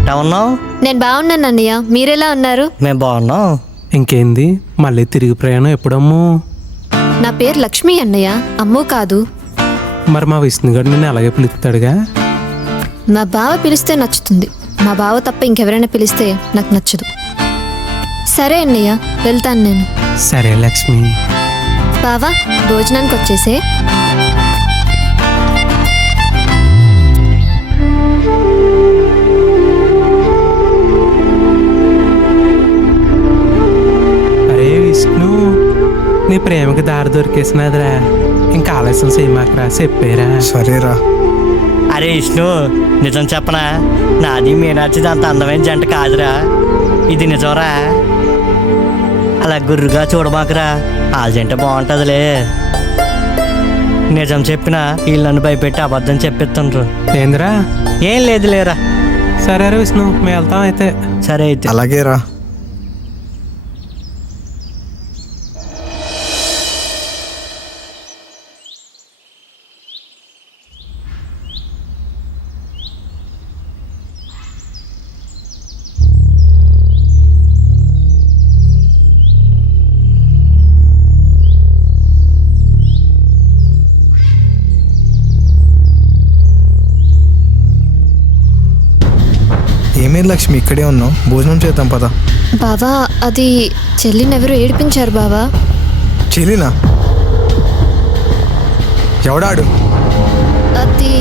ఎట్టా ఉన్నావు? నేను బాగున్నాను అన్నయ్య, మీరెలా ఉన్నారు? మేము బాగున్నాం. ఇంకేంది మళ్ళీ తిరిగి ప్రయాణం ఎప్పుడమ్ము? నా పేరు లక్ష్మి అన్నయ్య, అమ్మో కాదు. మరి మా విష్ణుగాడు నిన్ను అలాగే పిలుస్తాడుగా? మా బావ పిలిస్తే నచ్చుతుంది, మా బావ తప్ప ఇంకెవరైనా పిలిస్తే నాకు నచ్చదు. సరే అన్నయ్య, వెళ్తాను నేను. సరే లక్ష్మి. బావా, భోజనానికి వచ్చేసే. అరే విష్ణు, నీ ప్రేమకి దారి దొరికేసినదిరా. ఇంకా ఆలస్యం చేయమాకరా, చెప్పారా? సరేరా. అరే విష్ణు, నిజం చెప్పనా? నాది మీనాక్షిది అంత అందమైన జంట కాదురా, ఇది నిజంరా. అలా గుర్రుగా చూడమాకరా, ఆ జంట బాగుంటుందిలే. నిజం చెప్పినా వీళ్ళు నన్ను భయపెట్టి అబద్ధం చెప్పిస్తుండ్రు. ఏందిరా? ఏం లేదు లేరా. సరేరా విష్ణు, మేము వెళ్తాం అయితే. సరే అయితే. అలాగేరా. ఏమేం లక్ష్మి, ఇక్కడే ఉన్నావు? భోజనం చేద్దాం పద. బావా, అది చెల్లినెవరు ఏడిపించారు బావా. చెల్లినా? ఎవడాడు? అది